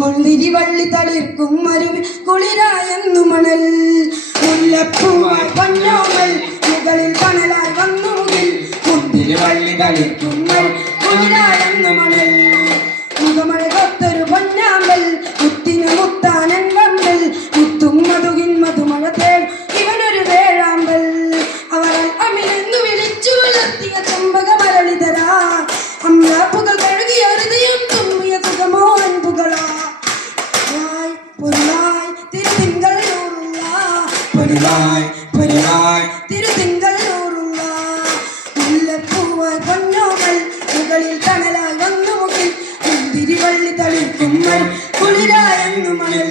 മുന്തിരി വള്ളി തളിർക്കും മരുവിൽ കുളിരായെന്നു മണൽ മുല്ലപ്പൂവായി പൊന്നോമൽ മുകളിൽ കണലായി വന്നു മുകിൽ മുന്തിരി വള്ളി തളിർക്കും കുളിരായെന്നു മണൽ മുഖമഴ കൊത്തൊരു പൊന്നാമ്പൽ മുത്തിന് മുത്താനൻ വമ്പൽ മുത്തും മധുകിൻ മധുമഴ തേൻ ഇവനൊരു വേഴാമ്പൽ അവരാൽ അമിനെന്നു വിളിച്ചു വളർത്തിയ ചെമ്പക മരളിതരാ അമ്രാപ്പുകൾ കഴുകിയ ഹൃദയം തുമ്മിയ സുഖമോ അൻപുകളാ പൊരുളായി തിരുതിങ്കൾ നൂറുള്ള പൊരുളായി തിരുതിങ്കൾ നൂറുള്ള മുല്ലപ്പൂവായി പൊന്നോമൽ മുകളിൽ കണലായി വന്നു മുകിൽ മുന്തിരി വള്ളി തളിർക്കും കുളിരായെന്നു മണൽ